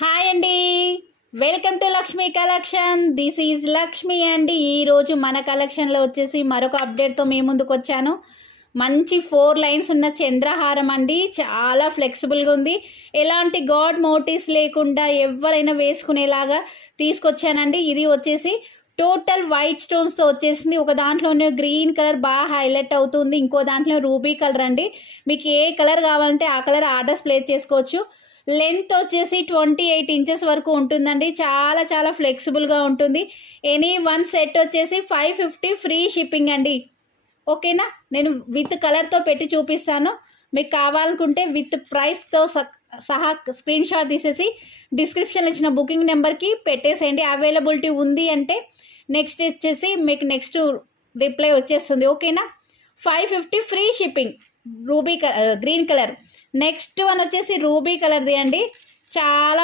Hi అండి. Welcome to Lakshmi collection. This is Lakshmi అండి. ఈరోజు మన కలెక్షన్లో వచ్చేసి మరొక అప్డేట్తో మీ ముందుకు వచ్చాను. మంచి 4 లైన్స్ ఉన్న చంద్రహారం అండి. చాలా ఫ్లెక్సిబుల్గా ఉంది. ఎలాంటి గాడ్ మోటివ్స్ లేకుండా ఎవరైనా వేసుకునేలాగా తీసుకొచ్చానండి. ఇది వచ్చేసి టోటల్ వైట్ స్టోన్స్తో వచ్చేసింది. ఒక దాంట్లోనే గ్రీన్ కలర్ బాగా హైలైట్ అవుతుంది, ఇంకో దాంట్లో రూబీ కలర్ అండి. మీకు ఏ కలర్ కావాలంటే ఆ కలర్ ఆర్డర్స్ ప్లేస్ చేసుకోవచ్చు. లెంత్ వచ్చేసి 28 ఇంచెస్ వరకు ఉంటుందండి. చాలా చాలా ఫ్లెక్సిబుల్గా ఉంటుంది. ఎనీ వన్ సెట్ వచ్చేసి 550 ఫ్రీ షిప్పింగ్ అండి. ఓకేనా, నేను విత్ కలర్తో పెట్టి చూపిస్తాను. మీకు కావాలనుకుంటే విత్ ప్రైస్తో సహా స్క్రీన్ షాట్ తీసేసి డిస్క్రిప్షన్లో ఇచ్చిన బుకింగ్ నెంబర్కి పెట్టేసేయండి. అవైలబిలిటీ ఉంది అంటే నెక్స్ట్ వచ్చేసి మీకు నెక్స్ట్ రిప్లై వచ్చేస్తుంది. ఓకేనా, 550 free shipping. Ruby green colour. Next one వచ్చేసి రూబీ కలర్ది అండి. చాలా